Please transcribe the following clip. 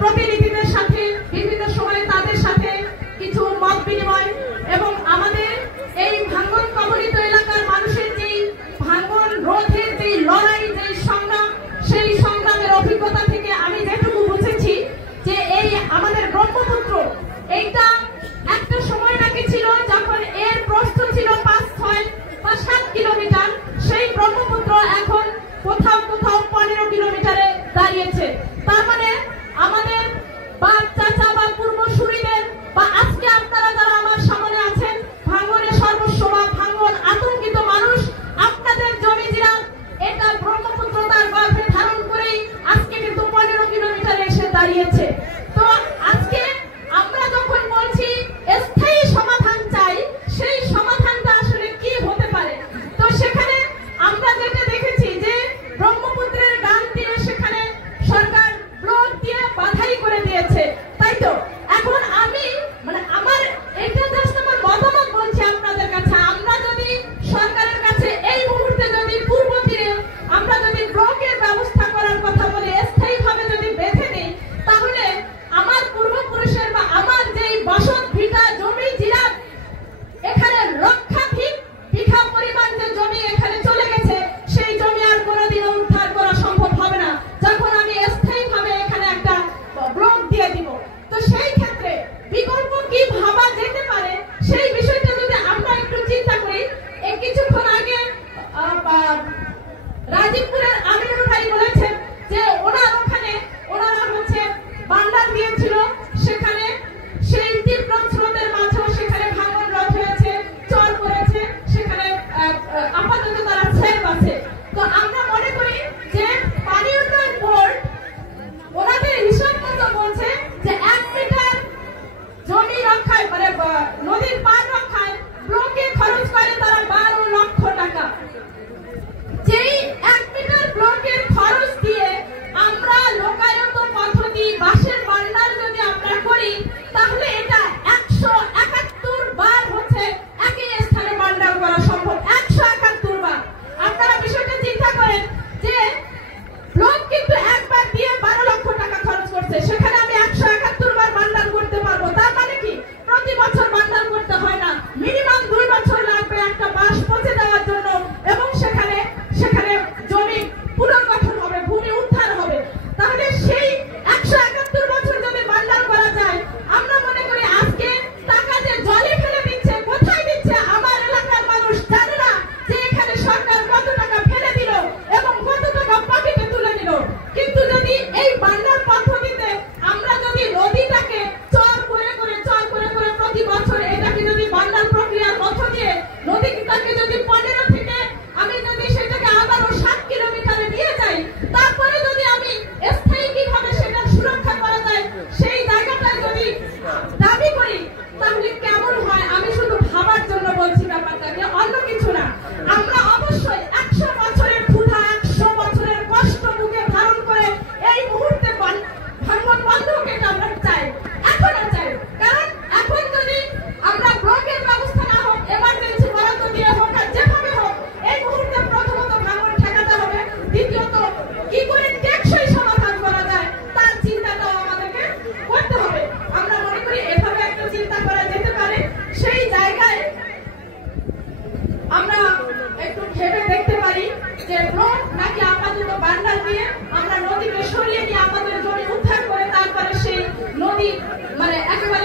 প্রতিনিধিদের সাথে বিভিন্ন সময়ে তাদের সাথে কিছু মত বিনিময় এবং আমাদের এই ভাঙ্গন কবলিত এলাকার মানুষের যেই ভাঙ্গন রোধের যেই লড়াই যেই সংগ্রাম, সেই সংগ্রামের অভিজ্ঞতা থেকে আমি যেটুকু বুঝেছি যে এই আমাদের ব্রহ্মপুত্র এইটা একটা সময় নাকি ছিল যখন এর প্রস্থ ছিল 5, 6 বা 7 কিলোমিটার, সেই ব্রহ্মপুত্র এখন কোথাও কোথাও 15 কিলোমিটারে দাঁড়িয়েছে। তার মানে আমাদের বাপ চাচা বা পূর্বসূরীদের বা আজকে আপনারা যারা আমার সামনে আছেন ভাঙ্গনের সর্বস্ব বা ভাঙ্গন আতঙ্কিত মানুষ, আপনাদের জমি জিরাত এটা ব্রহ্মপুত্র তার গর্ভে ধারণ করেই আজকে কিন্তু 15 কিলোমিটারে এসে দাঁড়িয়েছে। তো আজকে আমরা যখন বলছি স্থায়ী সমাধান চাই, সেই সমাধানটা আসলে কি হতে পারে? তো সেখানে আমরা যেটা দেখেছি যে ব্রহ্মপুত্রের গান দিয়ে সেখানে সরকার ব্লক দিয়ে বাধাই করে দিয়েছে, তাই তো? এখন আমি আমার এটা জাস্ট আমার মতামত বলছি আপনাদের কাছে, আমরা যদি সরকারের কাছে এই মুহূর্তে যদি পূর্ব তীরে আমরা যদি ব্লকের ব্যবস্থা করার কথা বলি, স্থায়ীভাবে যদি বেঁধে নিই, তাহলে আমার পূর্বপুরুষের বা আমার যেই বসত ভিটা জমি জিরাত এখানে লক্ষাধিক বিঘা পরিমাণ যে জমি এখানে চলে গেছে, সেই জমি আর কোনোদিনও উদ্ধার করা সম্ভব হবে না যখন আমি স্থায়ীভাবে এখানে একটা ব্লক দিয়ে দিব। তো সেই ক্ষেত্রে বিকল্প কি ভাবা যেতে পারে সেই বিষয়টা যদি আমরা একটু চিন্তা করি। কিছুক্ষণ আগে রাজীবপুরের আমিনুর ভাই বলেছেন যে ওনারা হচ্ছে বান্ডার দিয়েছিল, সেখানে সেই তীব্র স্রোতের মাঝেও সেখানে ভাঙন রোধ হয়েছে, চর করেছে, সেখানে আপাতত তারা সেফ আছে। তো আমরা মনে করি যে পানি উন্নয়ন বোর্ড ওনাদের হিসাব মতো বলছে যে 1 মিটার জমি রক্ষায় নদীর পার রক্ষায় ব্লকে খরচ করে তারা 12 লক্ষ টাকা। যেই 1 মিটার ব্লকের খরচ দিয়ে আমরা লোকায়ত পদ্ধতি বাঁশের বান্ডার যদি আমরা করি, তাহলে এটা 171 বার হচ্ছে একই স্থানে বান্ডার করা সম্ভব। 171 বার। আপনারা বিষয়টা চিন্তা করেন যে ব্লক কিন্তু একবার দিয়ে 12 লক্ষ টাকা খরচ করছে, সেখানে আমি 171 বার বান্ডার করতে পারবো। তার মানে কি প্রতি বছর বান্ডার করতে হয় না, মিনিমাম 2 বছর লাগবে একটা বাঁশ পচে দেওয়ার জন্য, এবং সেখানে জমি পুনর্গঠন হবে, ভূমি উদ্ধার হবে। তাহলে সেই 171 বছর যদি বান্ডার করা যায়, আমরা মনে করি আজকে টাকা যে জলে ফেলে দিচ্ছে, কোথায় দিচ্ছে আমার এলাকার মানুষ জানে না যে এখানে সরকার কত টাকা ফেলে দিল এবং কত টাকা পকেটে তুলে নিল। কিন্তু যদি এই বান্ডার পদ্ধতিতে আমরা যদি নদীটাকে চর করে প্রতি বছর এটাকে যদি বান্ডার প্রক্রিয়ার মধ্য দিয়ে নদীটাকে যদি 15 থেকে আমি যদি সেটাকে আবারও 7 কিলোমিটারে নিয়ে যাই, তারপরে যদি আমি স্থায়ী কিভাবে সেটা সুরক্ষা করা যায় সেই জায়গাটা যদি দাবি করি, তাহলে কেমন হয়? আমি শুধু ভাবার জন্য বলছি ব্যাপারটাকে, অন্য কিছু না। আমরা অবশ্যই 100 বছরের ক্ষুধা, 100 বছরের কষ্ট বুকে ধারণ করে এই মুহূর্তে ভাঙন বন্ধ হোক এটা আমরা চাই, এখনো চাই। কারণ এখন যদি আমরা ব্লকের ব্যবস্থা না হোক, এমার্জেন্সি বরাদ্দ দিয়ে হোক আর যেভাবে হোক, এই মুহূর্তে প্রথমত ভাঙন ঠেকাতে হবে, দ্বিতীয়ত কি করে টেকসই সমাধান করা যায় তার চিন্তাটাও আমাদেরকে করতে হবে। আমরা মনে করি এভাবে একটা চিন্তা করা যেতে পারে। সেই জায়গায় আমরা একটু ভেবে দেখতে পারি যে ব্লক নাকি আপাতত বান্ডার দিয়ে আমরা নদীকে সরিয়ে নিয়ে আমাদের জমি উদ্ধার করে তারপরে সেই নদী একেবারে